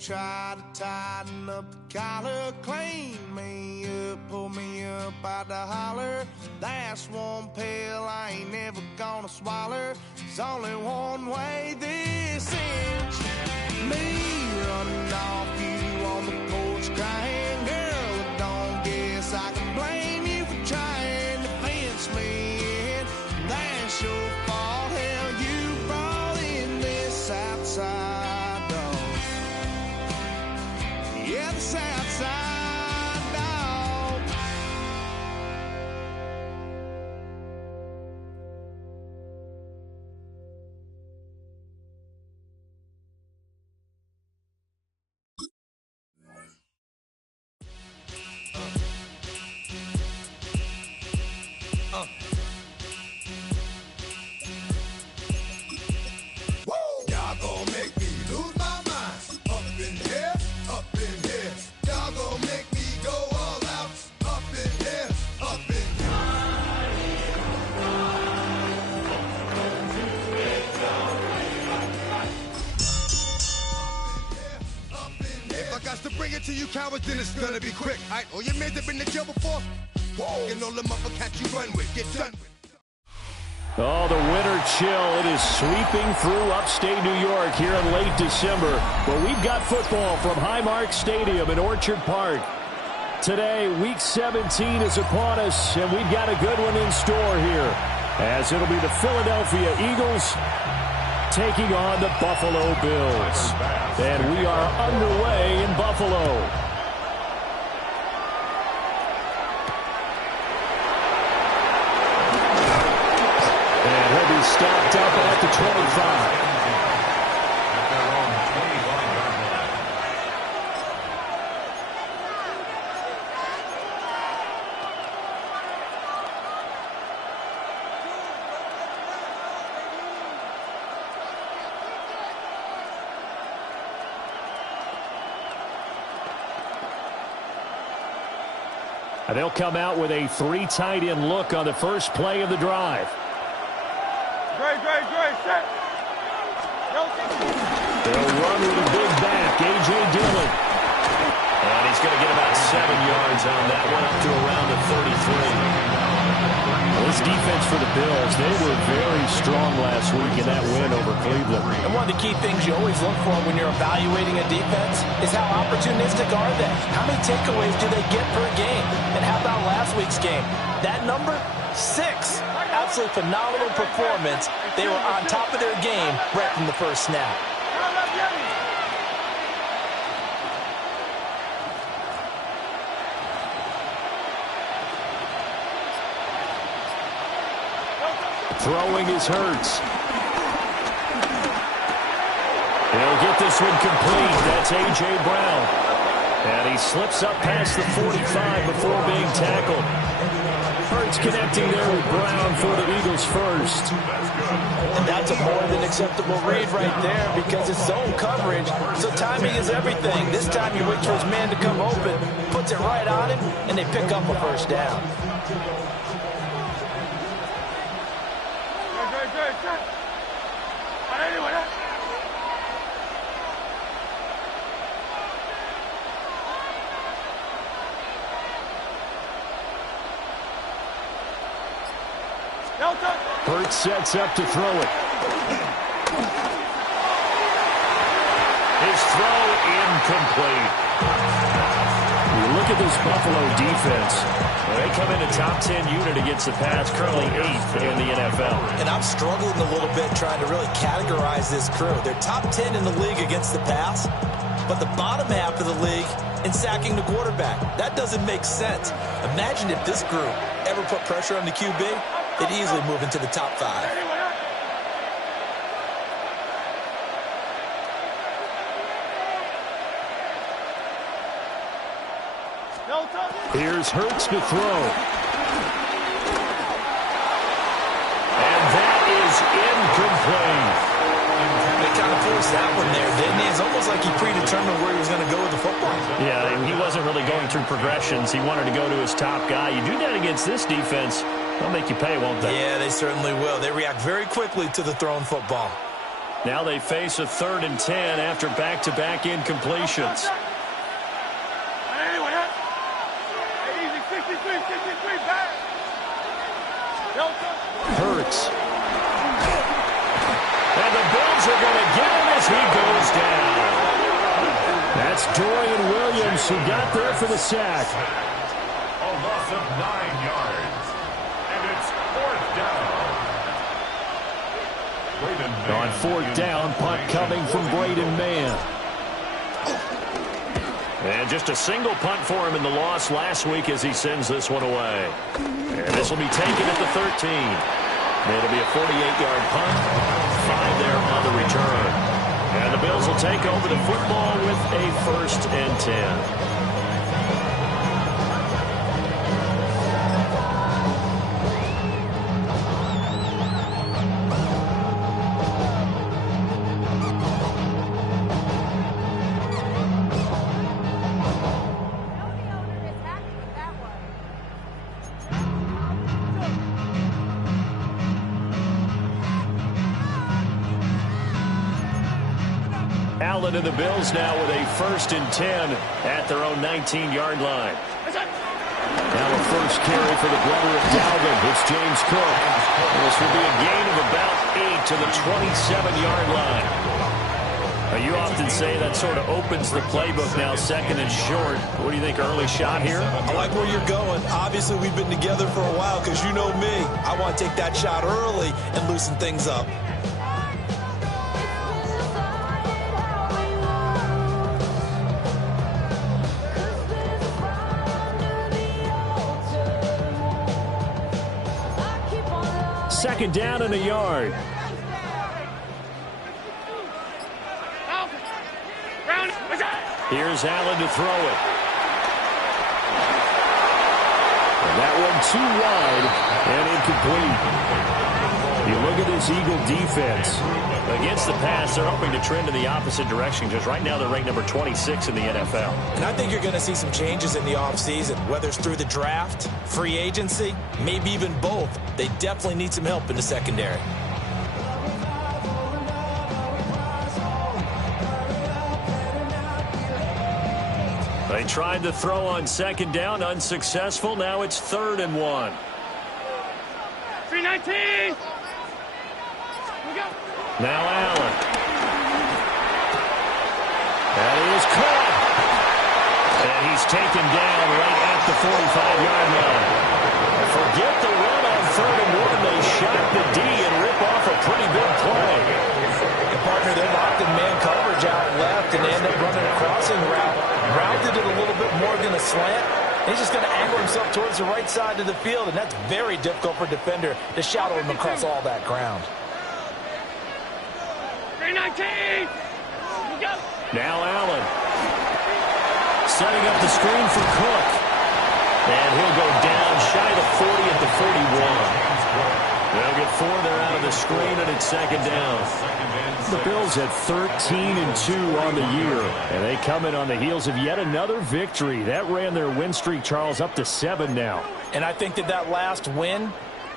try to tighten up the collar, clean me up, pull me up out the holler. That's one pill I ain't never gonna swallow. There's only one way this ends. Me running off you on the porch crying, girl, I don't guess I can blame you for trying to fence me in. That's your fault, hell, you brought in this outside dog. Yeah, this outside dog. Y'all gon' make me lose my mind. Up in here, up in here. Y'all gon' make me go all out. Up in here, up in here. If I got to bring it to you cowards, then it's gonna be quick. Alright, all your men have been to jail before. Whoa, and all them motherfuckers you run with, get done with. Oh, the winter chill. It is sweeping through upstate New York here in late December. But we've got football from Highmark Stadium in Orchard Park. Today, Week 17 is upon us, and we've got a good one in store here, as it'll be the Philadelphia Eagles taking on the Buffalo Bills. And we are underway in Buffalo. He'll be stopped up at the 25. And they'll come out with a 3 tight end look on the first play of the drive. Set. They'll run with a big back, A.J. Dillon. And he's going to get about 7 yards on that one, up to around the 33. Well, this defense for the Bills, they were very strong last week in that win over Cleveland. And one of the key things you always look for when you're evaluating a defense is how opportunistic are they? How many takeaways do they get per game? And how about last week's game? That number? 6. Absolutely phenomenal performance. They were on top of their game right from the first snap. Throwing is Hurts. He'll get this one complete. That's A.J. Brown. And he slips up past the 45 before being tackled. Hurts connecting there with Brown for the Eagles first. And that's a more than acceptable read right there because it's zone coverage, so timing is everything. This time he waits for his man to come open, puts it right on him, and they pick up a first down. Hurts sets up to throw it. His throw incomplete. You look at this Buffalo defense. They come in a top 10 unit against the pass, currently 8th in the NFL. And I'm struggling a little bit trying to really categorize this crew. They're top 10 in the league against the pass, but the bottom half of the league in sacking the quarterback. That doesn't make sense. Imagine if this group ever put pressure on the QB, they'd easily move into the top 5. Here's Hurts to throw. And that is incomplete. They kind of forced that one there, didn't he? It's almost like he predetermined where he was going to go with the football. Yeah, he wasn't really going through progressions. He wanted to go to his top guy. You do that against this defense, they'll make you pay, won't they? Yeah, they certainly will. They react very quickly to the thrown football. Now they face a 3rd and 10 after back-to-back incompletions. Hurts. And the Bills are going to get him as he goes down. That's Dorian Williams who got there for the sack. A loss of 9 yards. And it's 4th down. On 4th down, punt coming from Braden Mann. And just a single punt for him in the loss last week as he sends this one away. And this will be taken at the 13. It'll be a 48-yard punt. 5 there on the return. And the Bills will take over the football with a 1st and 10. Allen and the Bills now with a 1st and 10 at their own 19-yard line. Now a first carry for the brother of Dalvin. It's James Cook. This will be a gain of about 8 to the 27-yard line. You often say that sort of opens the playbook now, 2nd and short. What do you think, early shot here? I like where you're going. Obviously, we've been together for a while because you know me. I want to take that shot early and loosen things up. Second down and a yard. Here's Allen to throw it. And that one too wide and incomplete. You look at this Eagle defense. Against the pass, they're hoping to trend in the opposite direction because right now they're ranked number 26 in the NFL. And I think you're going to see some changes in the offseason, whether it's through the draft, free agency, maybe even both. They definitely need some help in the secondary. They tried to throw on 2nd down, unsuccessful. Now it's 3rd and 1. 319. Now Allen. That is caught. And he's taken down right at the 45-yard line. Forget the run on 3rd and 1. They shot the D and rip off a pretty big play. And partner, they're locked in man coverage out left, and they end up running a crossing route. Rounded it a little bit more than a slant. He's just going to angle himself towards the right side of the field, and that's very difficult for a defender to shadow him across all that ground. 319. Now Allen. Setting up the screen for Cook. And he'll go down shy of the 40 at the 41. They'll get 4 there out of the screen, and it's 2nd down. The Bills at 13-2 on the year, and they come in on the heels of yet another victory. That ran their win streak, Charles, up to 7 now. And I think that last win,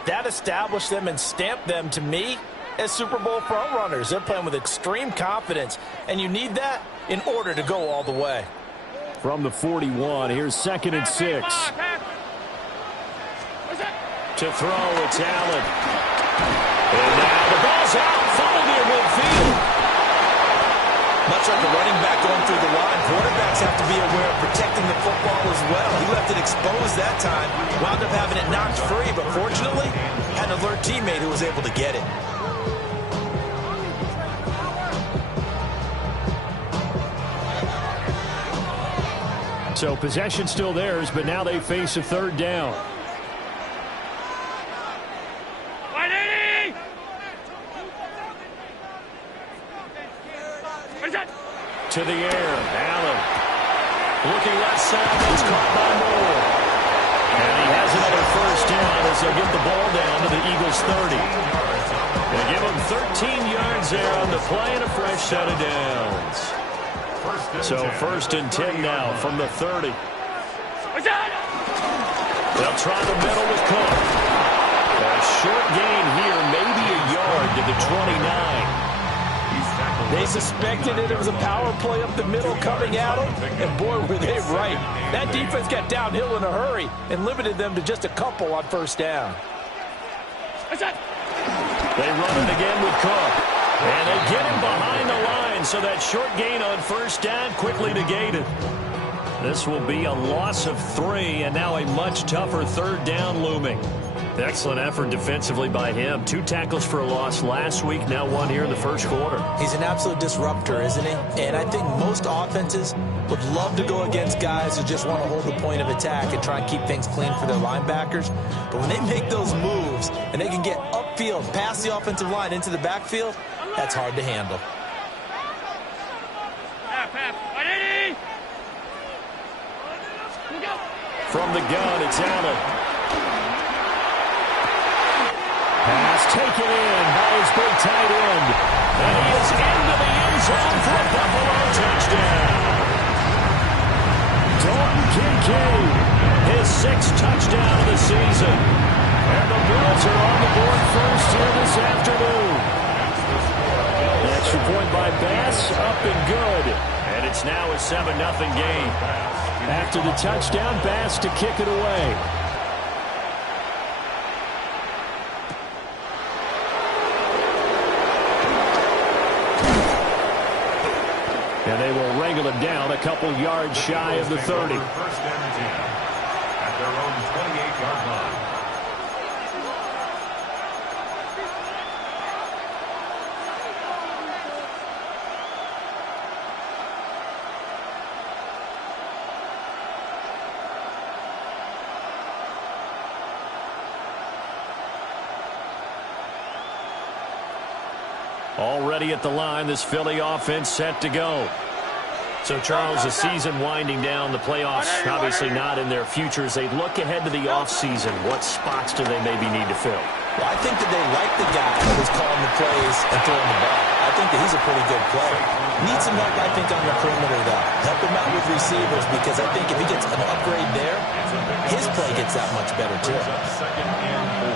that established them and stamped them, to me, as Super Bowl frontrunners. They're playing with extreme confidence, and you need that in order to go all the way. From the 41, here's 2nd and 6. To throw, it's Allen. And now the ball's out, funneled near midfield. Much like a running back going through the line, quarterbacks have to be aware of protecting the football as well. He left it exposed that time, wound up having it knocked free, but fortunately, had an alert teammate who was able to get it. So possession still theirs, but now they face a 3rd down. To the air, Allen. Looking left side, that's caught by Moore. And he has another 1st down as they'll get the ball down to the Eagles' 30. They give him 13 yards there on the play and a fresh set of downs. So 1st and 10 now from the 30. They'll try the middle with Cook. A short gain here, maybe a yard to the 29. They suspected it was a power play up the middle coming at them, and boy, were they right. That defense got downhill in a hurry and limited them to just a couple on first down. They run it again with Cook. And they get him behind the line, so that short gain on first down quickly negated. This will be a loss of 3, and now a much tougher third down looming. Excellent effort defensively by him. 2 tackles for a loss last week, now 1 here in the first quarter. He's an absolute disruptor, isn't he? And I think most offenses would love to go against guys who just want to hold the point of attack and try and keep things clean for their linebackers. But when they make those moves and they can get upfield, past the offensive line into the backfield, that's hard to handle. From the gun, it's Allen. Pass taken in by his big tight end. And he is into the end zone for a Buffalo touchdown. Dalton Kincaid, his 6th touchdown of the season. And the Bills are on the board first here this afternoon. The extra point by Bass, up and good. And it's now a 7-0 game. After the touchdown, Bass to kick it away. And they will wrangle it down a couple yards shy of the 30. First and 10 at their own 28-yard line. Already at the line, this Philly offense set to go. So, Charles, the season winding down, the playoffs obviously not in their future. As they look ahead to the offseason, what spots do they maybe need to fill? Well, I think that they like the guy who's calling the plays and throwing the ball. I think that he's a pretty good player. Needs some help, I think, on the perimeter, though. Help him out with receivers, because I think if he gets an upgrade there, his play gets that much better, too.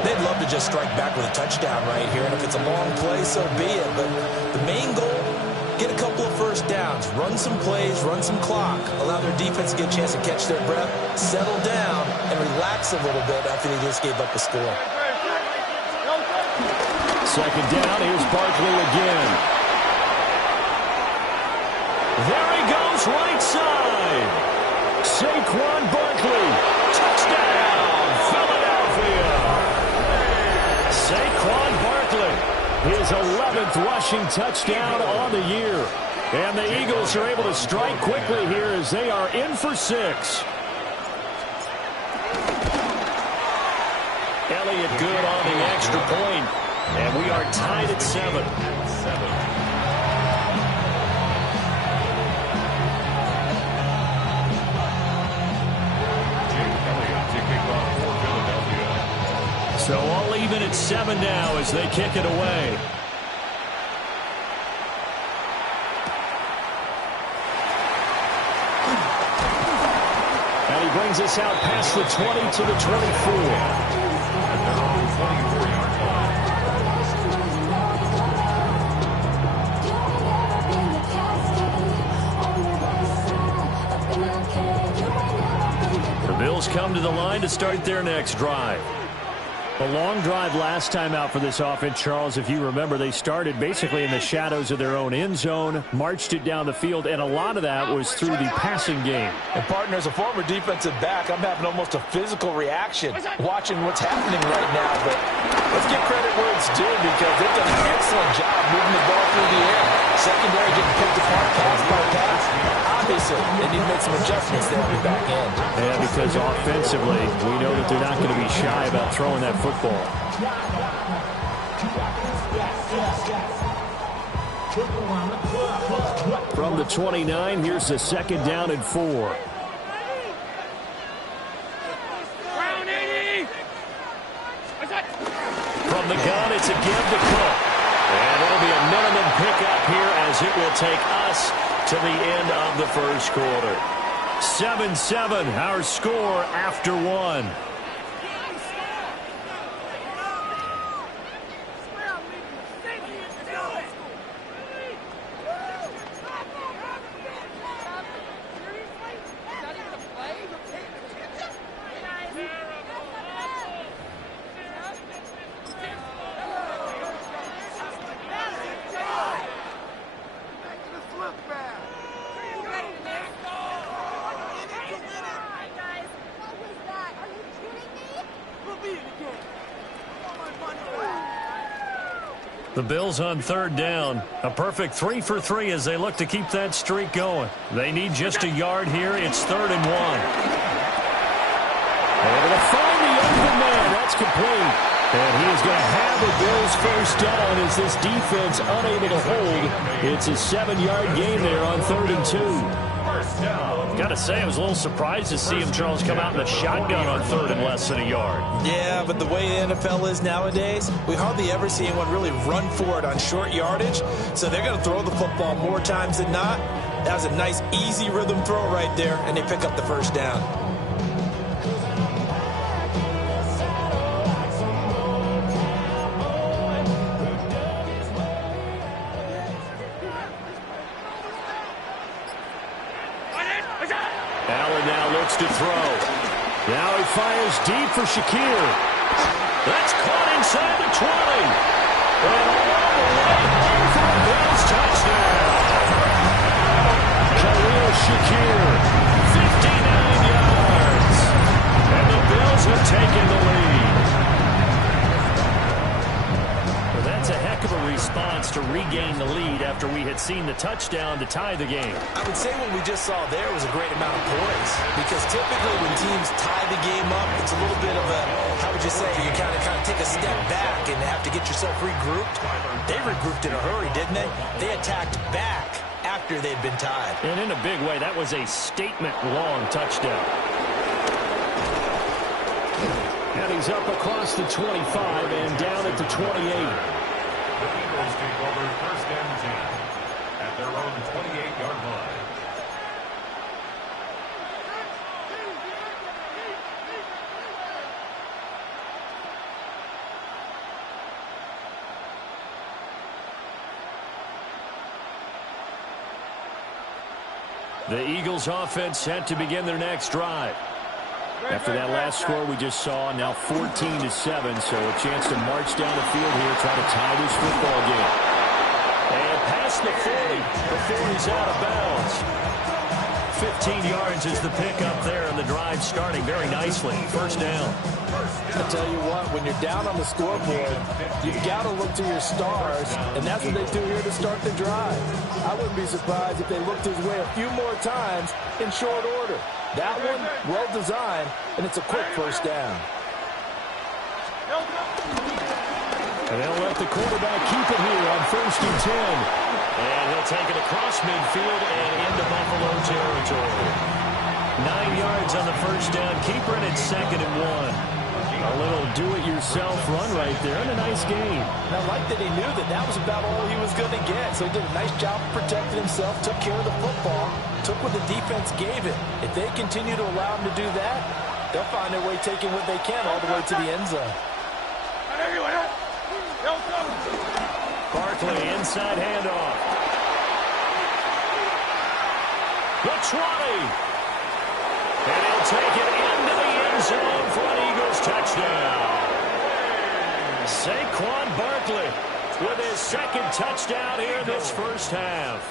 They'd love to just strike back with a touchdown right here, and if it's a long play, so be it. But the main goal, get a couple of first downs, run some plays, run some clock, allow their defense to get a chance to catch their breath, settle down, and relax a little bit after they just gave up a score. Second down, here's Barkley again. There he goes, right side. Saquon Barkley, touchdown, Philadelphia. Saquon Barkley, his 11th rushing touchdown on the year. And the Eagles are able to strike quickly here as they are in for 6. Elliott good on the extra point. And we are tied at 7. So all even at 7 now as they kick it away. And he brings us out past the 20 to the 24. Bills come to the line to start their next drive. A long drive last time out for this offense, Charles. If you remember, they started basically in the shadows of their own end zone, marched it down the field, and a lot of that was through the passing game. And, partner, as a former defensive back, I'm having almost a physical reaction watching what's happening right now. But let's give credit where it's due, because they've done an excellent job moving the ball through the air. Secondary getting picked apart pass by pass. Obviously, they need to make some adjustments there on the back end. Yeah, because offensively, we know that they're not going to be shy about throwing that football. From the 29, here's the second down and 4. From the gun, it's a give to Cook. And it'll be a minimum pickup here as it will take us to the end of the first quarter. 7-7, our score after 1. The Bills on third down. A perfect 3 for 3 as they look to keep that streak going. They need just a yard here. It's 3rd and 1. Able to find the open man. That's complete. And he is going to have the Bills first down as this defense unable to hold. It's a 7-yard gain there on 3rd and 2. Got to say, I was a little surprised to see him, Charles, come out in a shotgun on 3rd and less than a yard. Yeah, but the way the NFL is nowadays, we hardly ever see anyone really run for it on short yardage. So they're going to throw the football more times than not. That was a nice, easy rhythm throw right there, and they pick up the first down. To throw. Now he fires deep for Shakir. That's caught inside the 20. And all the way home for a Bills touchdown. Khalil Shakir, 59 yards. And the Bills have taken the lead. Well, that's a heck of a response to regain the lead after we had seen the touchdown to tie the game. I would say what we just saw there was a great amount of poise, because typically when teams tie the game up, it's a little bit of a, how would you say, you kind of take a step back and have to get yourself regrouped. They regrouped in a hurry, didn't they? They attacked back after they'd been tied. And in a big way, that was a statement-long touchdown. And he's up across the 25 and down at the 28. The Eagles take over 1st and 10 at their own 28-yard line. The Eagles offense set to begin their next drive. After that last score we just saw, now 14-7, so a chance to march down the field here, try to tie this football game. And past the 40 before he's out of bounds. 15 yards is the pickup there, and the drive starting very nicely. First down. I tell you what, when you're down on the scoreboard, you've got to look to your stars, and that's what they do here to start the drive. I wouldn't be surprised if they looked his way a few more times in short order. That one, well designed, and it's a quick first down. And they'll let the quarterback keep it here on 1st and 10. And he'll take it across midfield and into Buffalo territory. 9 yards on the first down. Keeper, and it's 2nd and 1. A little do-it-yourself run right there, and a nice game. And I like that he knew that was about all he was going to get. So he did a nice job protecting himself, took care of the football, took what the defense gave it. If they continue to allow him to do that, they'll find their way taking what they can all the way to the end zone. Barkley, inside handoff. The 20. And he'll take it into the end zone for an Eagles touchdown. Saquon Barkley with his 2nd touchdown here this first half.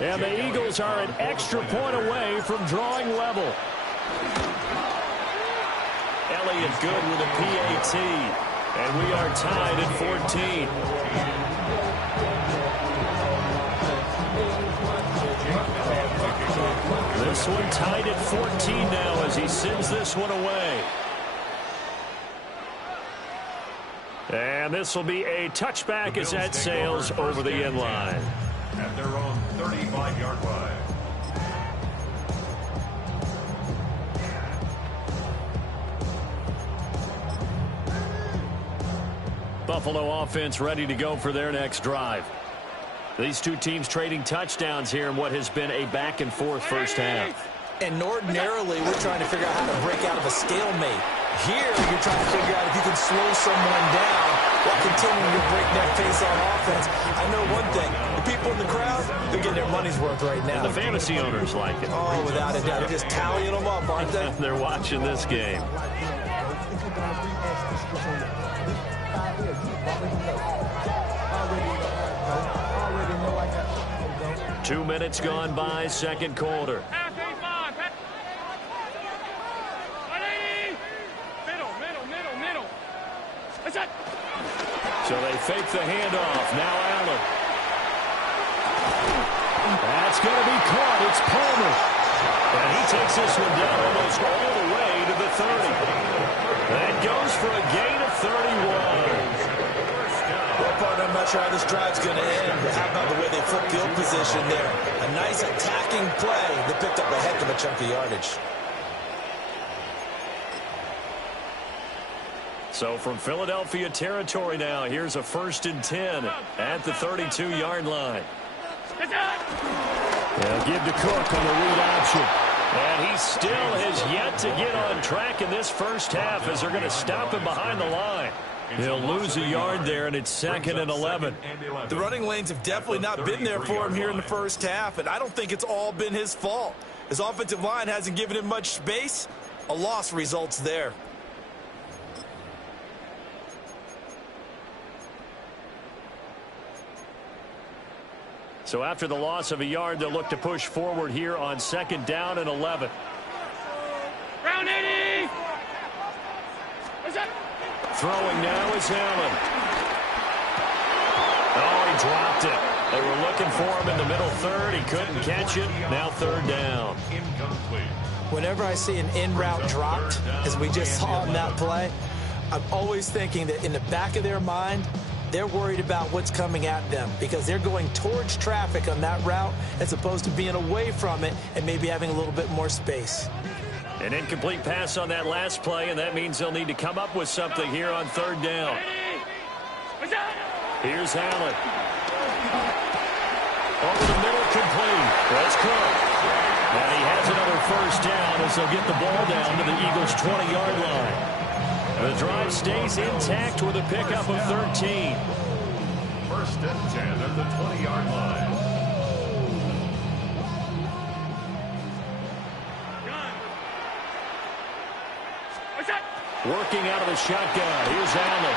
And the Eagles are an extra point away from drawing level. Elliott good with a PAT. And we are tied at 14. This one tied at 14 now as he sends this one away. And this will be a touchback as that sails over the end line. At their own 35-yard line. Buffalo offense ready to go for their next drive. These two teams trading touchdowns here in what has been a back-and-forth first half. And ordinarily, we're trying to figure out how to break out of a stalemate. Here, you're trying to figure out if you can slow someone down while continuing your breakneck pace on offense. I know one thing. The people in the crowd, they're getting their money's worth right now. And the fantasy owners like it. Oh, without a doubt. They're just tallying them up, aren't they? They're watching this game. Two minutes gone by, second quarter. So they fake the handoff. Now Allen. That's going to be caught. It's Palmer. And he takes this one down almost all the way to the 30. That goes for a gain of 31. Well, partner, I'm not sure how this drive's going to end, but how about the way they flip field position there? A nice attacking play that picked up a heck of a chunk of yardage. So from Philadelphia territory now, here's a 1st and 10 at the 32-yard line. They'll give to Cook on the read option. And he still has yet to get on track in this first half as they're going to stop him behind the line. He'll lose a yard there, and it's 2nd and 11. The running lanes have definitely not been there for him here in the first half, and I don't think it's all been his fault. His offensive line hasn't given him much space. A loss results there. So after the loss of a yard, they'll look to push forward here on 2nd down and 11. Round 80! Throwing now is Allen. Oh, he dropped it. They were looking for him in the middle third. He couldn't catch it. Now 3rd down. Whenever I see an in-route dropped, as we just saw in that play, I'm always thinking that in the back of their mind, they're worried about what's coming at them because they're going towards traffic on that route as opposed to being away from it and maybe having a little bit more space. An incomplete pass on that last play, and that means they'll need to come up with something here on 3rd down. Here's Allen. Over the middle, complete. That's Cook. And he has another 1st down as they'll get the ball down to the Eagles' 20-yard line. The drive stays intact with a pickup of 13. 1st and 10 at the 20-yard line. Working out of the shotgun. Here's Allen.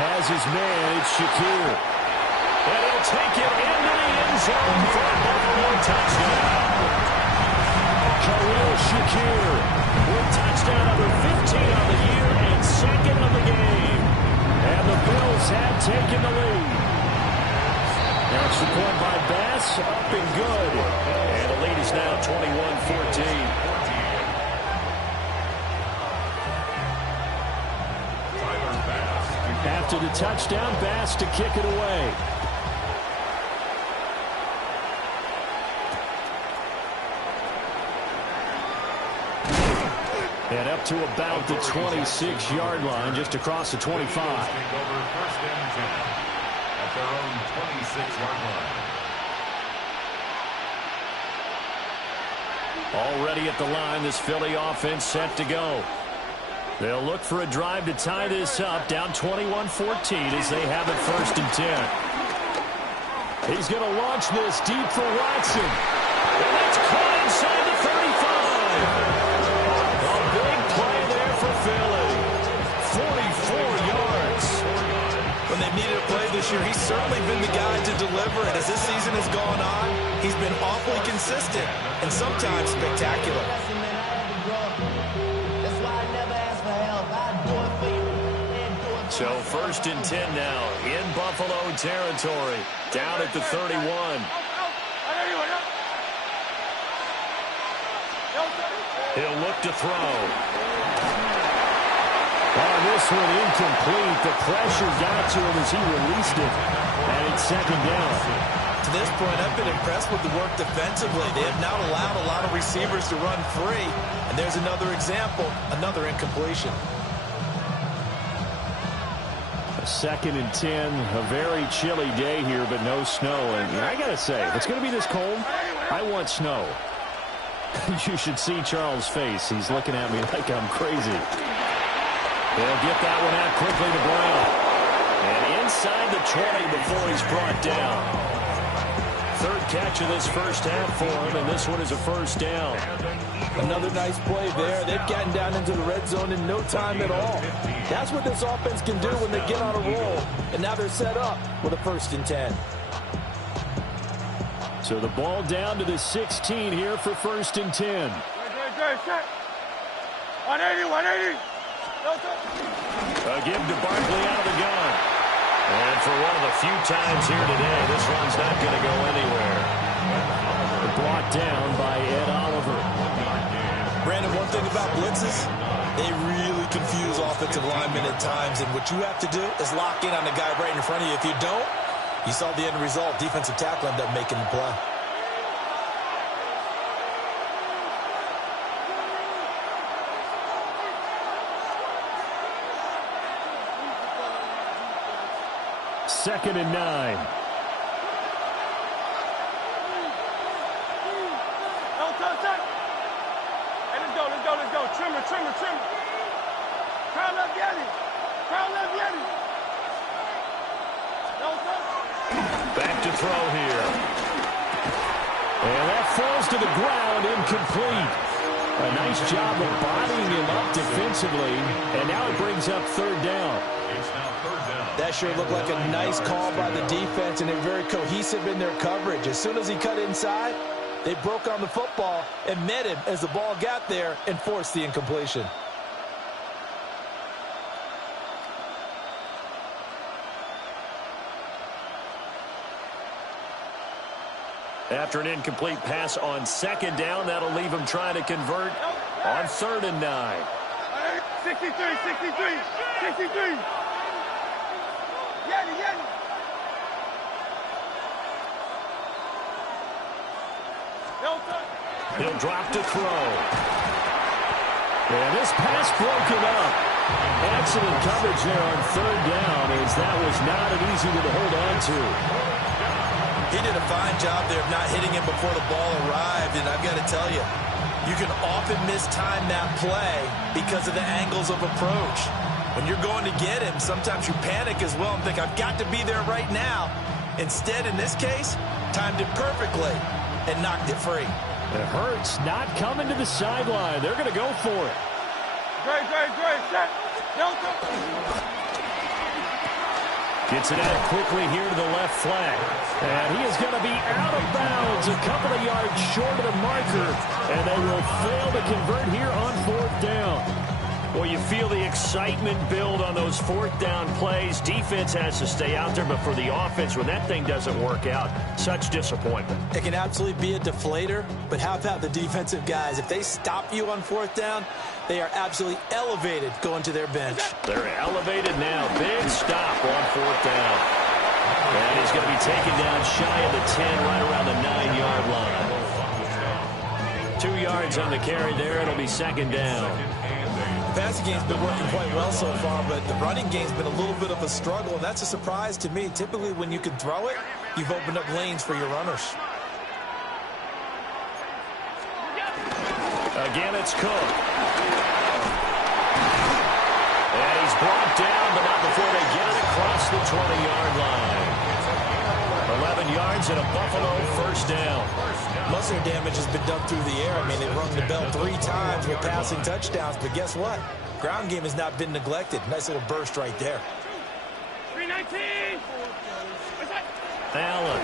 Has his man. It's Shakir. And he'll take it into the end zone for a Buffalo touchdown. Khalil Shakir with touchdown number 15 on the year and 2nd of the game. And the Bills have taken the lead. Extra point by Bass, up and good. And the lead is now 21-14. After the touchdown, Bass to kick it away. And up to about the 26-yard line, just across the 25. Take over 1st and 10 at their own 26-yard line. Already at the line, this Philly offense set to go. They'll look for a drive to tie this up, down 21-14 as they have it 1st and 10. He's going to launch this deep for Watson. And that's caught inside the 35. A big play there for Philly. 44 yards. When they've needed a play this year, he's certainly been the guy to deliver it. As this season has gone on, he's been awfully consistent and sometimes spectacular. So 1st and 10 now in Buffalo territory, down at the 31. He'll look to throw. Oh, this one incomplete. The pressure got to him as he released it. And it's 2nd down. To this point, I've been impressed with the work defensively. They have not allowed a lot of receivers to run free. And there's another example, another incompletion. 2nd and 10, a very chilly day here, but no snow. And I got to say, if it's going to be this cold, I want snow. You should see Charles' face. He's looking at me like I'm crazy. They'll get that one out quickly to Brown. And inside the 20 before he's brought down. 3rd catch of this first half for him, and this one is a 1st down. Another nice play there. They've gotten down into the red zone in no time at all. That's what this offense can do when they get on a roll. And now they're set up with a 1st and 10. So the ball down to the 16 here for 1st and 10. 180, 180. A give to Barkley out of the gun. And for one of the few times here today, this run's not going to go anywhere. Brought down by Ed Oliver. Brandon, one thing about blitzes, they really confuse offensive linemen at times, and what you have to do is lock in on the guy right in front of you. If you don't, you saw the end result. Defensive tackle ended up making the play. Second and 9. Let's go. Trimmer. Crown left, Yeti. Back to throw here. And that falls to the ground, incomplete. A nice job of bodying him up defensively. And now it brings up third down. That sure looked like a nice call by the defense, and they're very cohesive in their coverage. As soon as he cut inside, they broke on the football and met him as the ball got there and forced the incompletion. After an incomplete pass on second down, that'll leave him trying to convert on third and 9. 63. Yeti. He'll drop to throw. And this pass broken up. Excellent coverage there on third down, as that was not an easy one to hold on to. He did a fine job there of not hitting him before the ball arrived, and I've got to tell you, you can often mistime that play because of the angles of approach. When you're going to get him, sometimes you panic as well and think, I've got to be there right now. Instead, in this case, timed it perfectly and knocked it free. It hurts not coming to the sideline. They're going to go for it. Great. Set. Delta. Gets it out quickly here to the left flag. And he is going to be out of bounds a couple of yards short of the marker. And they will fail to convert here on fourth down. Well, you feel the excitement build on those fourth down plays. Defense has to stay out there, but for the offense, when that thing doesn't work out, such disappointment. It can absolutely be a deflator, but how about the defensive guys? If they stop you on fourth down, they are absolutely elevated going to their bench. They're elevated now. Big stop on fourth down. And he's going to be taken down shy of the 10, right around the 9-yard line. 2 yards on the carry there. It'll be second down. The passing game's been working quite well so far, but the running game's been a little bit of a struggle, and that's a surprise to me. Typically, when you can throw it, you've opened up lanes for your runners. Again, it's Cook. And he's brought down, but not before they get it across the 20-yard line. 11 yards and a Buffalo first down. Most of their damage has been done through the air. I mean, they've rung the bell 3 times with passing touchdowns, but guess what? Ground game has not been neglected. Nice little burst right there. 319. Allen.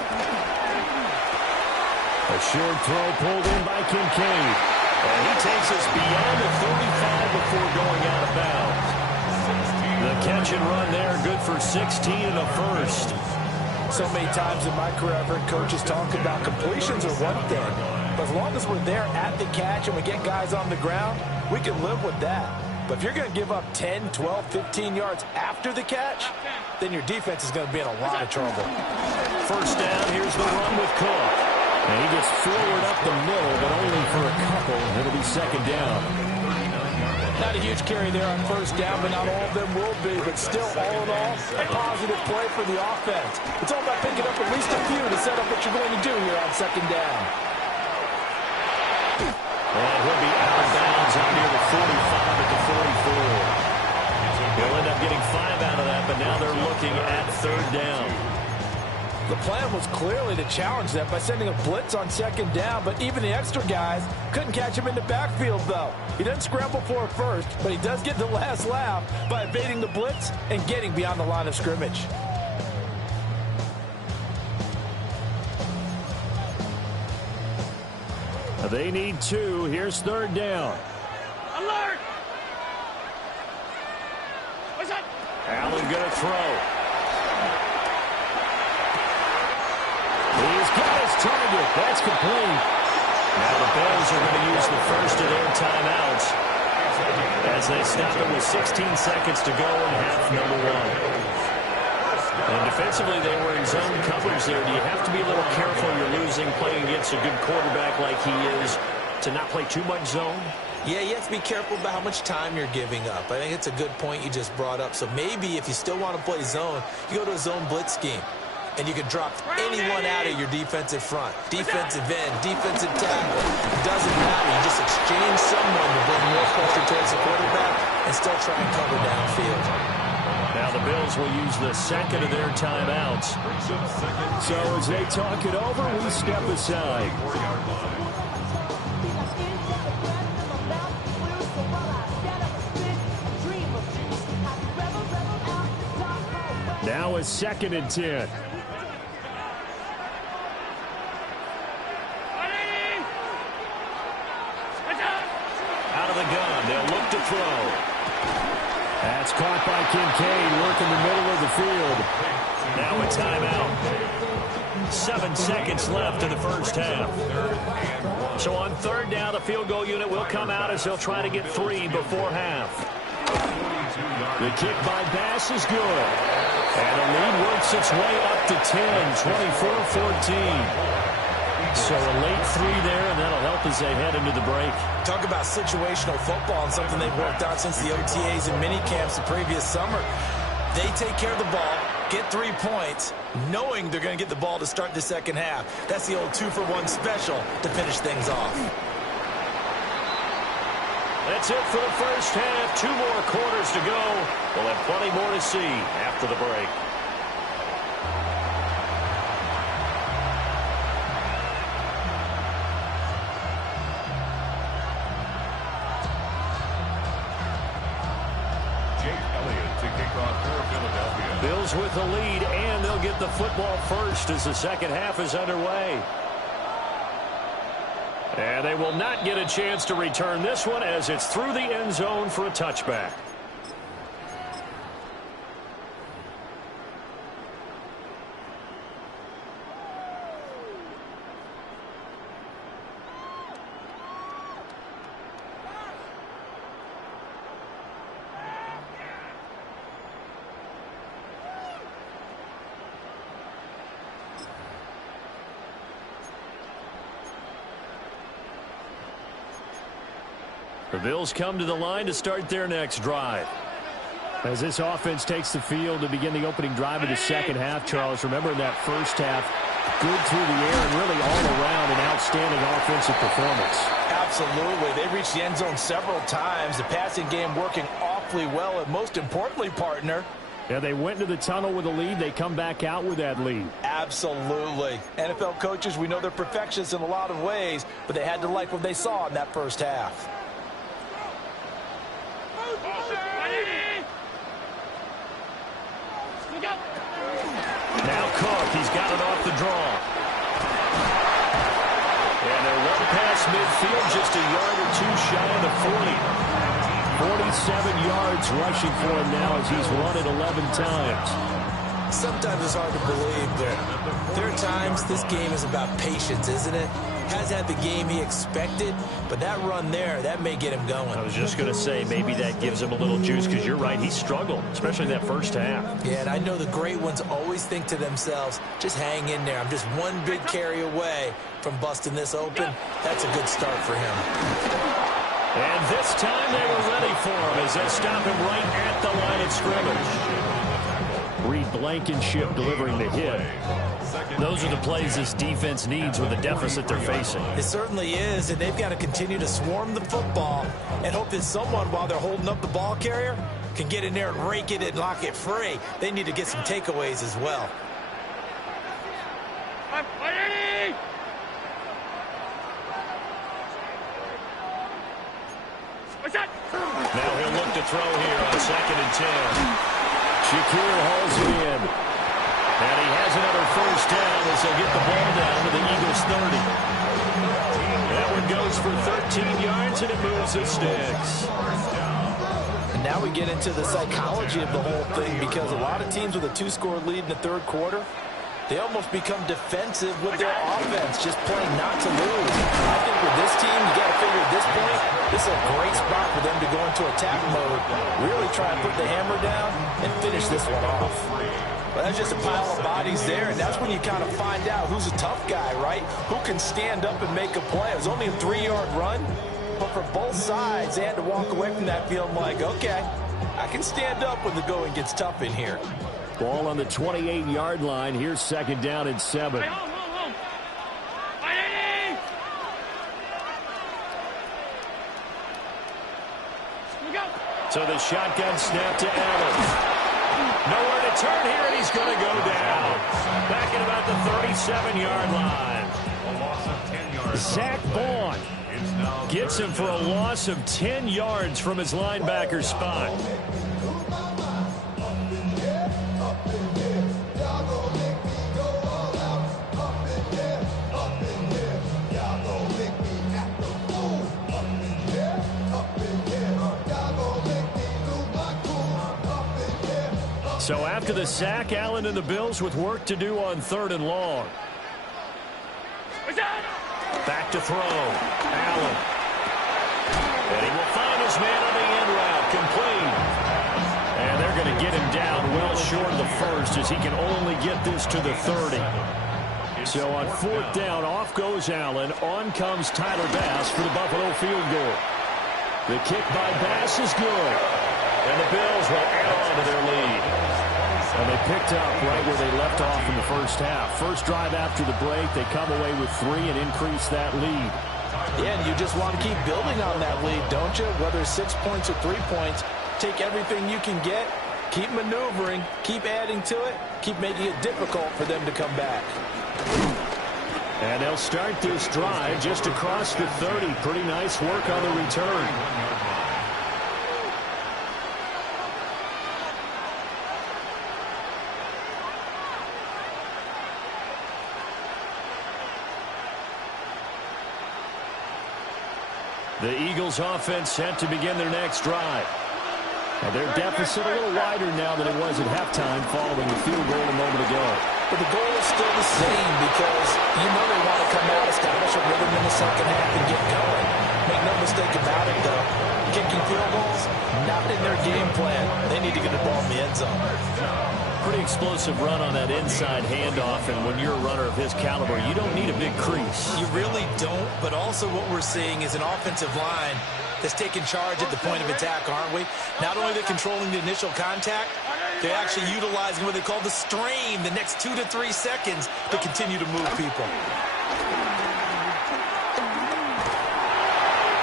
A short throw pulled in by Kincaid. And he takes us beyond the 35 before going out of bounds. The catch and run there, good for 16 and a first. So many times in my career, I've heard coaches talk about completions are one thing, but as long as we're there at the catch and we get guys on the ground, we can live with that. But if you're going to give up 10, 12, 15 yards after the catch, then your defense is going to be in a lot of trouble. First down, here's the run with Cook. And he gets forward up the middle, but only for a couple. It'll be second down. Not a huge carry there on first down, but not all of them will be. But still, all in all, a positive play for the offense. It's all about picking up at least a few to set up what you're going to do here on second down. And he'll be out of bounds out near the 45 at the 44. He'll end up getting 5 out of that, but now they're looking at third down. The plan was clearly to challenge them by sending a blitz on second down, but even the extra guys couldn't catch him in the backfield, though. He doesn't scramble for it first, but he does get the last laugh by evading the blitz and getting beyond the line of scrimmage. They need 2. Here's third down. target. That's complete. Now the Bills are going to use the first of their timeouts as they stop it with 16 seconds to go in half number one. And defensively, they were in zone coverage there. Do you have to be a little careful you're losing playing against a good quarterback like he is to not play too much zone? Yeah, you have to be careful about how much time you're giving up. I think it's a good point you just brought up. So maybe if you still want to play zone, you go to a zone blitz scheme. And you can drop anyone out of your defensive front. Defensive end, defensive tackle. It doesn't matter. You just exchange someone to bring more pressure towards the quarterback and still try and cover downfield. Now the Bills will use the second of their timeouts. So as they talk it over, we step aside. Now a 2nd and 10. Out of the gun, they'll look to throw. That's caught by Kincaid, working the middle of the field. Now a timeout. 7 seconds left in the first half. So on 3rd down, the field goal unit will come out as they'll try to get 3 before half. The kick by Bass is good. And the lead works its way up to 10, 24-14. So a late 3 there, and that'll help as they head into the break. Talk about situational football and something they've worked out since the OTAs and mini camps the previous summer. They take care of the ball, get 3 points, knowing they're going to get the ball to start the second half. That's the old 2-for-1 special to finish things off. That's it for the first half. 2 more quarters to go. We'll have plenty more to see after the break. Bills with the lead, and they'll get the football first as the second half is underway. And they will not get a chance to return this one as it's through the end zone for a touchback. The Bills come to the line to start their next drive. As this offense takes the field to begin the opening drive of the second half, Charles, remember in that first half, good through the air and really all around an outstanding offensive performance. Absolutely. They reached the end zone several times. The passing game working awfully well, and most importantly, partner, yeah, they went into the tunnel with a lead. They come back out with that lead. Absolutely. NFL coaches, we know they're perfectionists in a lot of ways, but they had to like what they saw in that first half. Now Cook, he's got it off the draw. And they're one past midfield, just a yard or 2 shy of the 40. 47 yards rushing for him now as he's run it 11 times. Sometimes it's hard to believe, but there are times this game is about patience, isn't it? Has had the game he expected, but that run there, that may get him going. I was just going to say, maybe that gives him a little juice, because you're right, he struggled, especially in that first half. Yeah, and I know the great ones always think to themselves, just hang in there. I'm just one big carry away from busting this open. That's a good start for him. And this time they were ready for him as they stop him right at the line of scrimmage. Reed Blankenship delivering the hit. Those are the plays this defense needs with the deficit they're facing. It certainly is, and they've got to continue to swarm the football and hope that someone, while they're holding up the ball carrier, can get in there and rake it and lock it free. They need to get some takeaways as well. Now he'll look to throw here on 2nd and 10. Shakir hauls it in. And he has another first down as they'll get the ball down to the Eagles 30. That one goes for 13 yards, and it moves the sticks. And now we get into the psychology of the whole thing, because a lot of teams with a 2-score lead in the third quarter, They almost become defensive with their offense, just playing not to lose. I think with this team, you got to figure at this point, this is a great spot for them to go into attack mode, really try and put the hammer down and finish this one off. But that's just a pile of bodies there, and that's when you kind of find out who's a tough guy, right? Who can stand up and make a play. It was only a 3-yard run, but for both sides, they had to walk away from that feeling like, okay, I can stand up when the going gets tough in here. Ball on the 28-yard line. Here's 2nd down and 7. Hey, home. So the shotgun snap to Allen. Nowhere to turn here, and he's going to go down. Back at about the 37-yard line. A loss of 10 yards. Zach Vaughn gets him for a loss of 10 yards from his linebacker spot. So after the sack, Allen and the Bills with work to do on 3rd and long. Back to throw. Allen. And he will find his man on the end route. Complete. And they're going to get him down well short of the first as he can only get this to the 30. So on 4th down, off goes Allen. On comes Tyler Bass for the Buffalo field goal. The kick by Bass is good. And the Bills will add on to their lead. And they picked up right where they left off in the first half. First drive after the break, they come away with 3 and increase that lead. Yeah, and you just want to keep building on that lead, don't you? Whether it's 6 points or 3 points, take everything you can get, keep maneuvering, keep adding to it, keep making it difficult for them to come back. And they'll start this drive just across the 30. Pretty nice work on the return. The Eagles offense set to begin their next drive. And their deficit a little wider now than it was at halftime following the field goal a moment ago. But the goal is still the same because you know they want to come out, establish a rhythm in the second half and get going. Make no mistake about it, though. Kicking field goals, not in their game plan. They need to get the ball in the end zone. Pretty explosive run on that inside handoff, and when you're a runner of his caliber, you don't need a big crease. You really don't, but also what we're seeing is an offensive line that's taking charge at the point of attack, aren't we? Not only are they controlling the initial contact, they're actually utilizing what they call the strain, the next 2 to 3 seconds to continue to move people.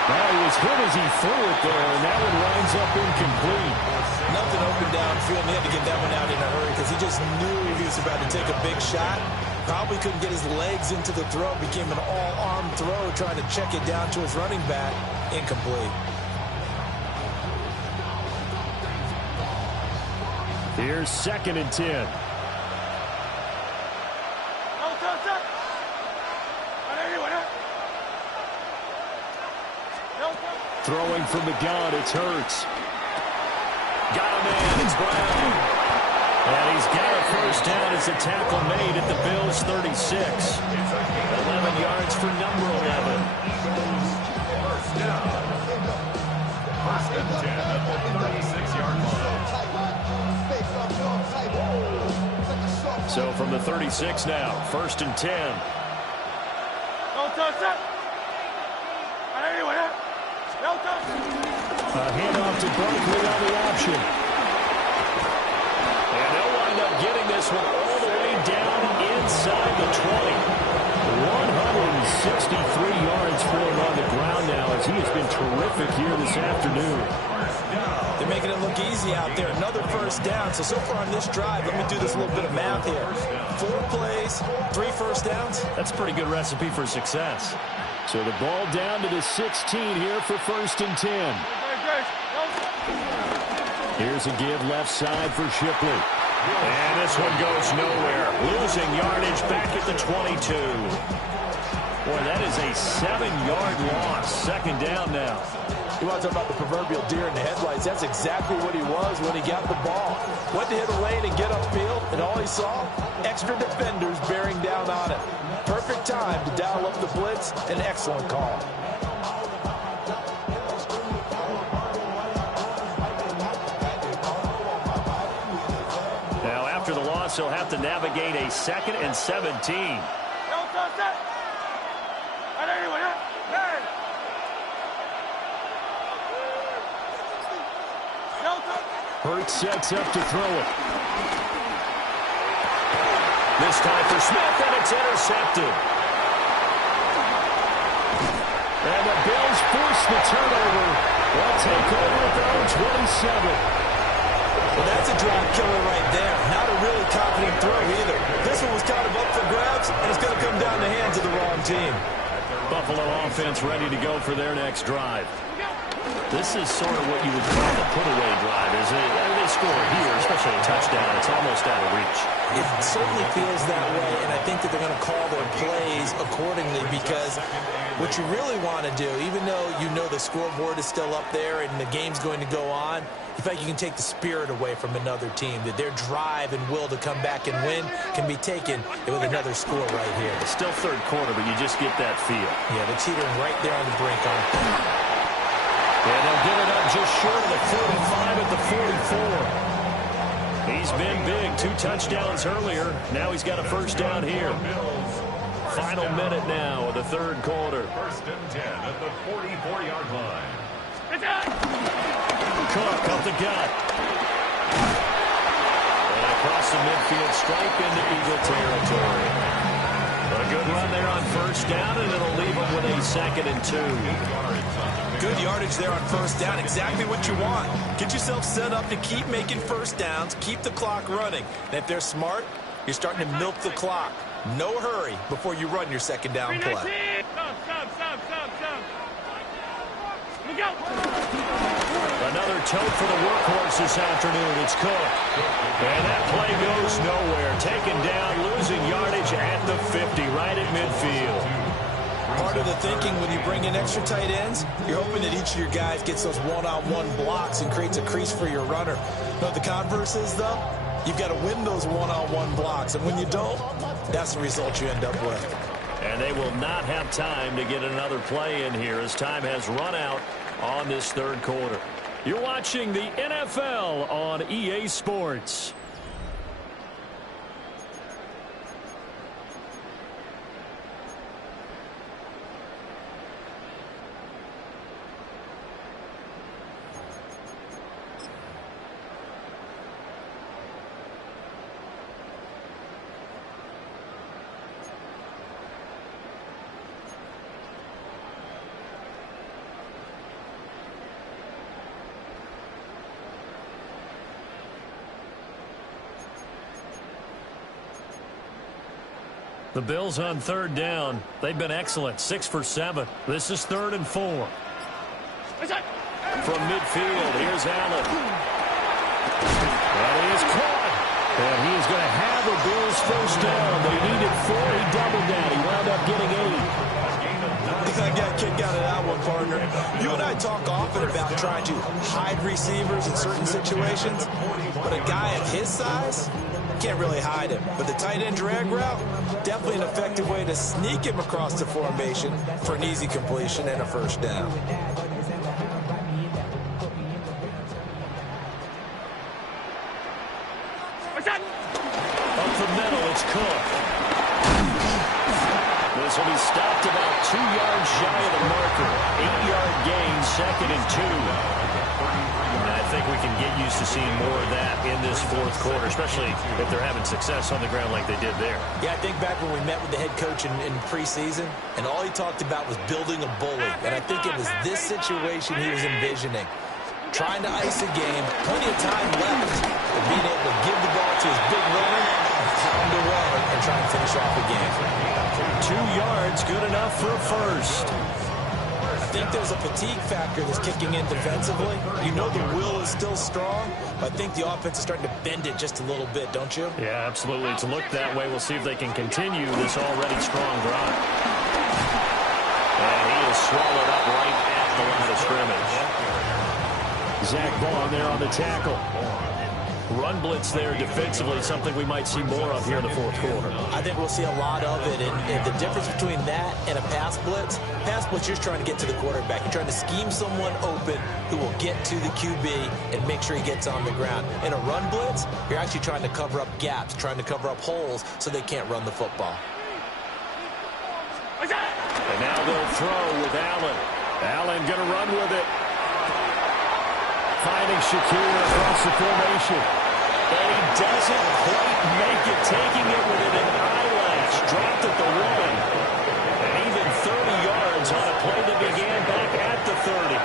Now he was hit as he threw it there, and that one winds up incomplete. Nothing open downfield, and he had to get that one out in a hurry because he just knew he was about to take a big shot. Probably couldn't get his legs into the throw. Became an all-arm throw, trying to check it down to his running back. Incomplete. Here's 2nd and 10. Throwing from the gun, it's Hurts. Got a man, it's Brown. And he's got a first down as a tackle made at the Bills' 36. 11 yards for number 11. First down. First and 10 at the 36-yard line. So from the 36 now, 1st and 10. A handoff to Barkley on the option. And they'll wind up getting this one all the way down inside the 20. 163 yards for him on the ground now as he has been terrific here this afternoon. They're making it look easy out there. Another first down. So far on this drive, let me do this little bit of math here. 4 plays, 3 first downs. That's a pretty good recipe for success. So the ball down to the 16 here for 1st and 10. Here's a give left side for Shipley. And this one goes nowhere. Losing yardage back at the 22. Boy, that is a 7-yard loss. 2nd down now. You want to talk about the proverbial deer in the headlights? That's exactly what he was when he got the ball. Went to hit a lane and get upfield, and all he saw, extra defenders bearing down on him. Perfect time to dial up the blitz. An excellent call. Now, after the loss, he'll have to navigate a 2nd and 17. Hurts sets up to throw it. This time for Smith, and it's intercepted. And the Bills force the turnover. They'll take over at their own 27. Well, that's a drive killer right there. Not a really confident throw either. This one was kind of up for grabs, and it's going to come down the hands of the wrong team. Buffalo offense ready to go for their next drive. This is sort of what you would call a put-away drive, isn't it? I mean, they score here, especially a touchdown. It's almost out of reach. It certainly feels that way, and I think that they're going to call their plays accordingly because what you really want to do, even though you know the scoreboard is still up there and the game's going to go on, you feel like you can take the spirit away from another team, that their drive and will to come back and win can be taken with another score right here. It's still third quarter, but you just get that feel. Yeah, they're teetering right there on the brink, aren't they? And they'll get it up just short of the 45 at the 44. He's been big. 2 touchdowns earlier. Now he's got a first down here. Final minute now of the third quarter. 1st and 10 at the 44-yard line. Cook up the gut. And across the midfield stripe into Eagle territory. But a good run there on first down, and it'll leave him with a 2nd and 2. Good yardage there on first down. Exactly what you want. Get yourself set up to keep making first downs, keep the clock running. And if they're smart, you're starting to milk the clock. No hurry before you run your second down play. Stop. Let me go. Another tote for the workhorse this afternoon. It's Cook. And that play goes nowhere. Taken down, losing yardage at the 50, right at midfield. Part of the thinking when you bring in extra tight ends, you're hoping that each of your guys gets those one-on-one blocks and creates a crease for your runner. But the converse is, though, you've got to win those one-on-one blocks. And when you don't, that's the result you end up with. And they will not have time to get another play in here as time has run out on this third quarter. You're watching the NFL on EA Sports. The Bills on third down. They've been excellent. 6 for 7. This is 3rd and 4. From midfield, here's Allen. And he is caught. And he is going to have the Bills first down. They needed 4. He doubled down. He wound up getting 8. I got a kick out of that one, partner. You and I talk often about trying to hide receivers in certain situations, but a guy of his size can't really hide him. But the tight end drag route, definitely an effective way to sneak him across the formation for an easy completion and a first down. Up the middle, it's Cook. This will be stopped about 2 yards shy of the marker. 8-yard gain, 2nd and 2. And I think we can get used to seeing more of that in this fourth quarter, especially if they're having success on the ground like they did there. Yeah, I think back when we met with the head coach in preseason, and all he talked about was building a bully. And I think it was this situation he was envisioning. Trying to ice a game, plenty of time left, but being able to give the ball to his big runner, pound away, and try and finish off the game. 2 yards, good enough for a first. I think there's a fatigue factor that's kicking in defensively. You know the will is still strong, but I think the offense is starting to bend it just a little bit, don't you? Yeah, absolutely. It's looked that way. We'll see if they can continue this already strong drive. And he is swallowed up right at the line of scrimmage. Zach Vaughn there on the tackle. Run blitz there defensively, something we might see more of here in the fourth quarter. I think we'll see a lot of it, and the difference between that and a pass blitz, you're trying to get to the quarterback. You're trying to scheme someone open who will get to the QB and make sure he gets on the ground. In a run blitz, you're actually trying to cover up gaps, trying to cover up holes so they can't run the football. And now they'll throw with Allen. Allen going to run with it. Finding Shakir across the formation. And he doesn't quite make it, taking it within an eyelash. Dropped at the 1. And even 30 yards on a play that began back at the 30.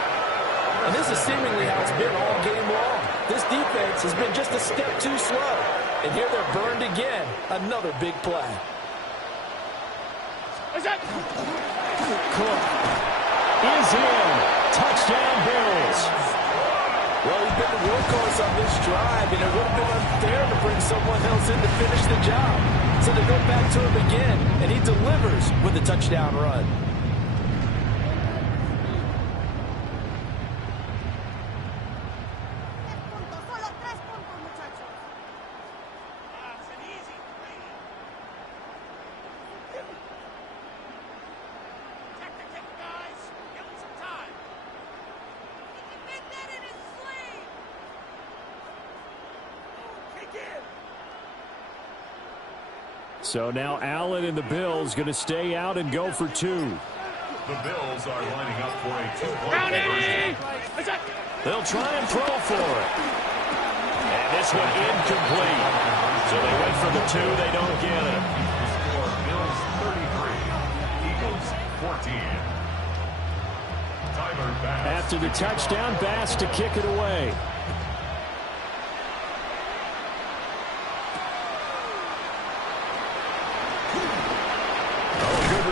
And this is seemingly how it's been all game long. This defense has been just a step too slow. And here they're burned again. Another big play. Cook is in. Touchdown, Bills. Well, he's been the workhorse on this drive, and it would have been unfair to bring someone else in to finish the job. So they go back to him again, and he delivers with a touchdown run. So now Allen and the Bills going to stay out and go for 2. The Bills are lining up for a 2-point conversion. They'll try and throw for it. And this one incomplete. So they went for the 2. They don't get it. Score Bills 33, Eagles 14. Tyler Bass. After the touchdown, Bass to kick it away.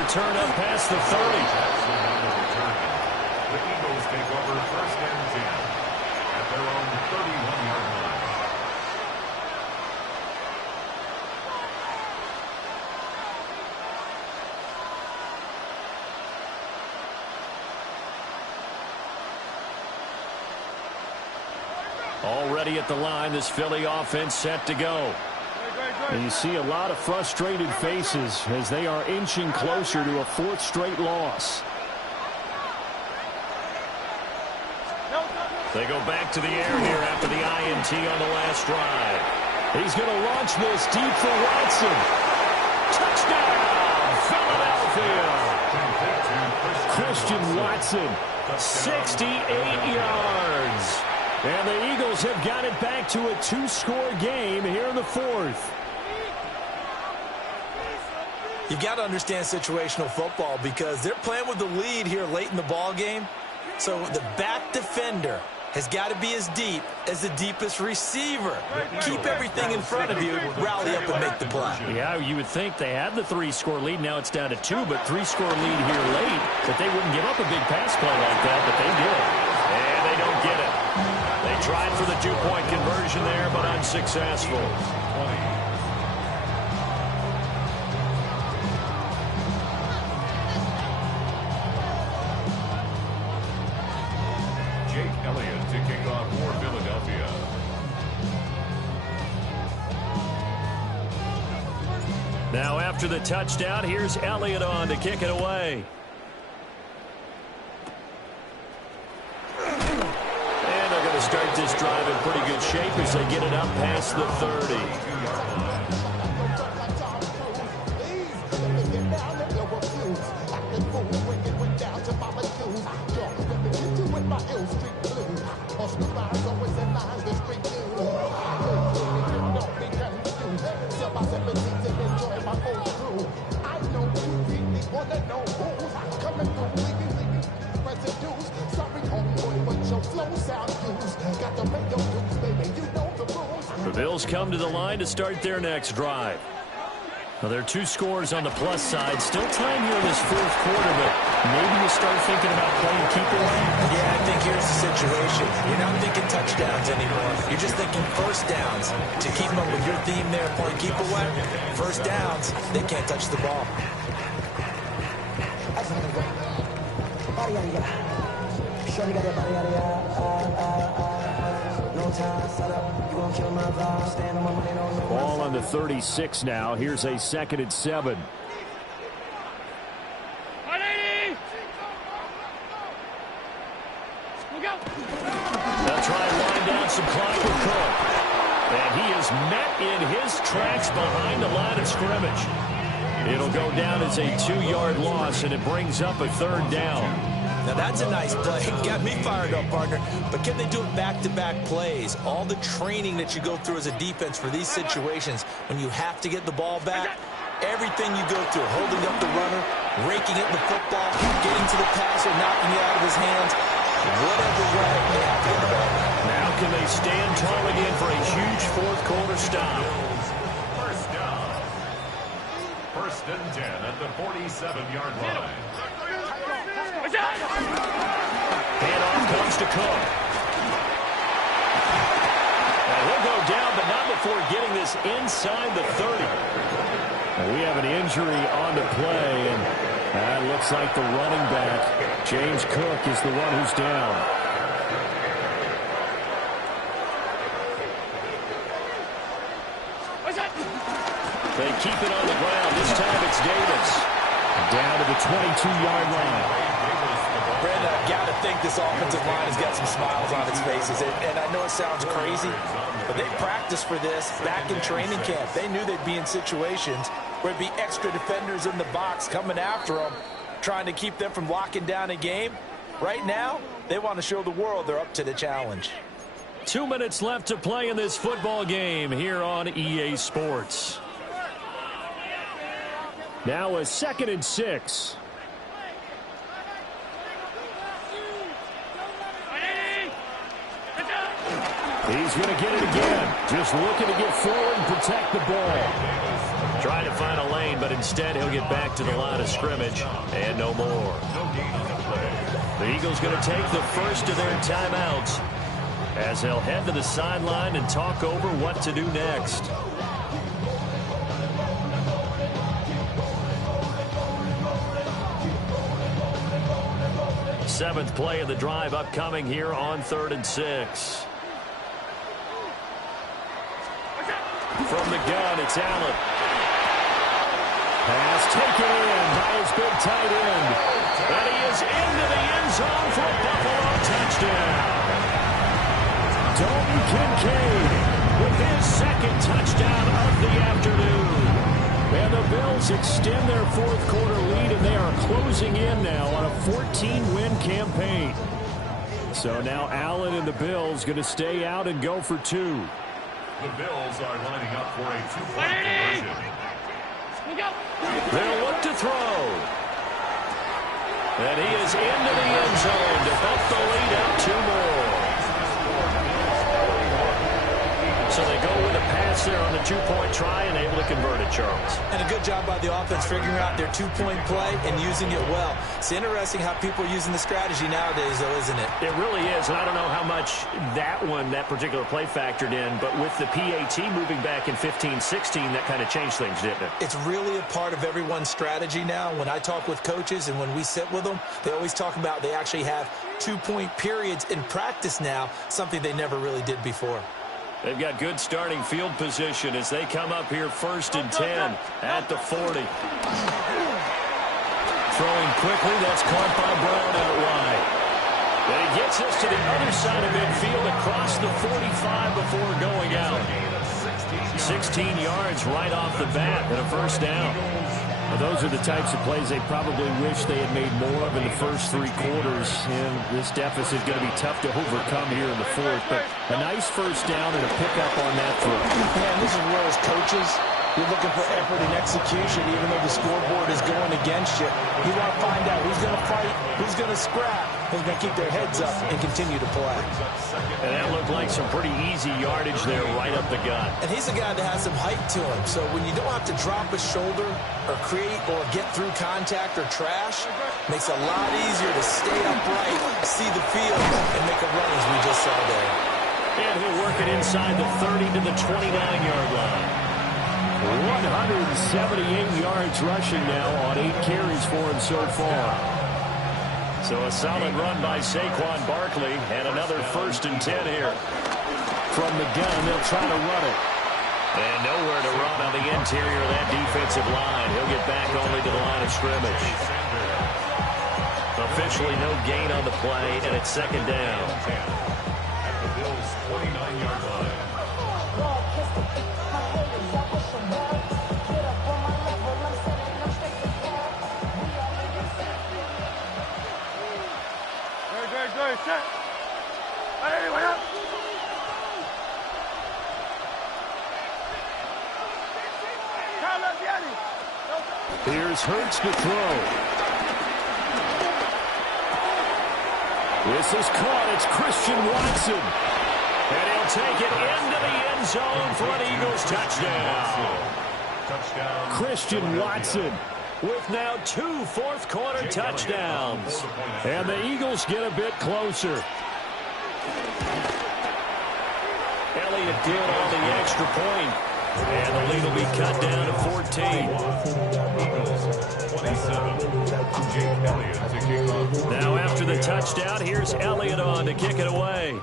Turn up past the 30. The Eagles take over 1st and 10 at their own 31-yard line. Already at the line, this Philly offense set to go. And you see a lot of frustrated faces as they are inching closer to a 4th straight loss. They go back to the air here after the INT on the last drive. He's going to launch this deep for Watson. Touchdown, Philadelphia. Christian Watson, 68 yards. And the Eagles have got it back to a 2-score game here in the 4th. You've got to understand situational football because they're playing with the lead here late in the ball game. So the back defender has got to be as deep as the deepest receiver. Keep everything in front of you, rally up and make the play. Yeah, you would think they had the 3-score lead. Now it's down to 2, but 3-score lead here late. But they wouldn't give up a big pass play like that, but they did. And they don't get it. They tried for the 2-point conversion there, but unsuccessful. Elliott to kick off for Philadelphia. Now after the touchdown, here's Elliott on to kick it away. And they're going to start this drive in pretty good shape as they get it up past the 30. The Bills come to the line to start their next drive. Now, there are 2 scores on the plus side. Still time here in this 4th quarter, but maybe you start thinking about playing keep away. Yeah, I think here's the situation. You're not thinking touchdowns anymore. You're just thinking first downs. To keep up with your theme there, playing keep away, first downs, they can't touch the ball. Ball on the 36 now. Here's a 2nd and 7. They'll try and wind down some clock with Cook. And he is met in his tracks behind the line of scrimmage. It'll go down as a 2-yard loss, and it brings up a 3rd down. Now that's a nice play. Got me fired up, partner. But can they do it back-to-back plays? All the training that you go through as a defense for these situations, when you have to get the ball back, everything you go through, holding up the runner, raking at the football, getting to the passer, knocking it out of his hands, whatever way, they have to get the ball back. Now can they stand tall again for a huge 4th quarter stop? First down. 1st and 10 at the 47-yard line. Handoff comes to Cook. And he'll go down, but not before getting this inside the 30. And we have an injury on the play, and that looks like the running back, James Cook, is the one who's down. They keep it on the ground. This time it's Davis. Down to the 22-yard line. Brandon, I've got to think this offensive line has got some smiles on its faces. And I know it sounds crazy, but they practiced for this back in training camp. They knew they'd be in situations where it'd be extra defenders in the box coming after them, trying to keep them from locking down a game. Right now, they want to show the world they're up to the challenge. 2 minutes left to play in this football game here on EA Sports. Now a 2nd and 6. He's going to get it again. Just looking to get forward and protect the ball. Trying to find a lane, but instead he'll get back to the line of scrimmage. And no more. The Eagles going to take the first of their timeouts as they'll head to the sideline and talk over what to do next. Seventh play of the drive upcoming here on 3rd and 6. From the gun, it's Allen. Pass taken in by his big tight end. And he is into the end zone for a Buffalo touchdown. Dalton Kincaid with his 2nd touchdown of the afternoon. And the Bills extend their 4th quarter lead, and they are closing in now on a 14-win campaign. So now Allen and the Bills going to stay out and go for 2. The Bills are lining up for a 2-point conversion. They'll look to throw. And he is into the end zone to bump the lead out 2 more. So they go with a pass there on the 2-point try and able to convert it, Charles. And a good job by the offense figuring out their 2-point play and using it well. It's interesting how people are using the strategy nowadays, though, isn't it? It really is, and I don't know how much that particular play factored in, but with the PAT moving back in 15-16, that kind of changed things, didn't it? It's really a part of everyone's strategy now. When I talk with coaches and when we sit with them, they always talk about they actually have 2-point periods in practice now, something they never really did before. They've got good starting field position as they come up here 1st and 10 at the 40. Throwing quickly, that's caught by Brown out wide. And he gets us to the other side of midfield across the 45 before going out. 16 yards right off the bat and a 1st down. Well, those are the types of plays they probably wish they had made more of in the first 3 quarters. And this deficit is going to be tough to overcome here in the 4th. But a nice 1st down and a pickup on that throw. Man, this is where as coaches, you're looking for effort and execution, even though the scoreboard is going against you. You want to find out who's going to fight, who's going to scrap, who's going to keep their heads up and continue to play. And that looked like some pretty easy yardage there right up the gut. And he's a guy that has some height to him. So when you don't have to drop a shoulder or create or get through contact or trash, makes it a lot easier to stay upright, see the field, and make a run as we just saw there. And he'll work it inside the 30 to the 29-yard line. 178 yards rushing now on 8 carries for him so far. So a solid run by Saquon Barkley and another 1st and 10 here. From the gun, they'll try to run it. And nowhere to run on the interior of that defensive line. He'll get back only to the line of scrimmage. Officially no gain on the play, and it's 2nd down. At the Bills' 29-yard line. Good, set. Anyone up? Here's Hurts to throw. This is caught. It's Christian Watson. And he'll take it into the end zone for an Eagles touchdown. Christian Watson with now 2 fourth-quarter touchdowns. And the Eagles get a bit closer. Elliott did on the extra point. And the lead will be cut down to 14. Now after the touchdown, here's Elliott on to kick it away.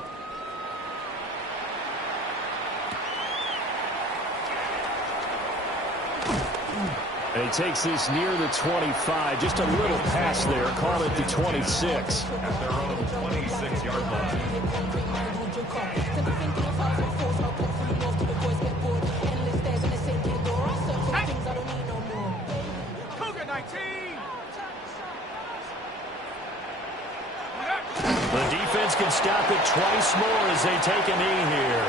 And he takes this near the 25. Just a little pass there. Call it the 26. At their own 26-yard line. The defense can stop it twice more as they take a knee here.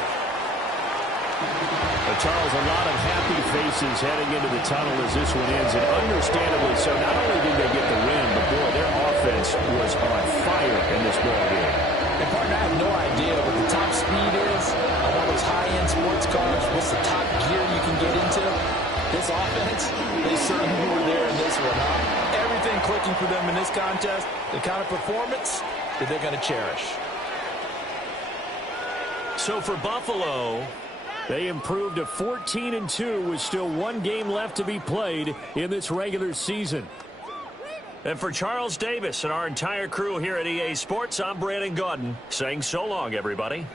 But Charles, a lot of happy faces heading into the tunnel as this one ends, and understandably so. Not only did they get the win, but boy, their offense was on fire in this ball game. And partner, I have no idea what the top speed is on all those high-end sports cars. What's the top gear you can get into? This offense, they certainly were there in this one, huh? Everything clicking for them in this contest, the kind of performance that they're going to cherish. So for Buffalo, they improved to 14-2 with still 1 game left to be played in this regular season. And for Charles Davis and our entire crew here at EA Sports, I'm Brandon Gaudin saying so long, everybody.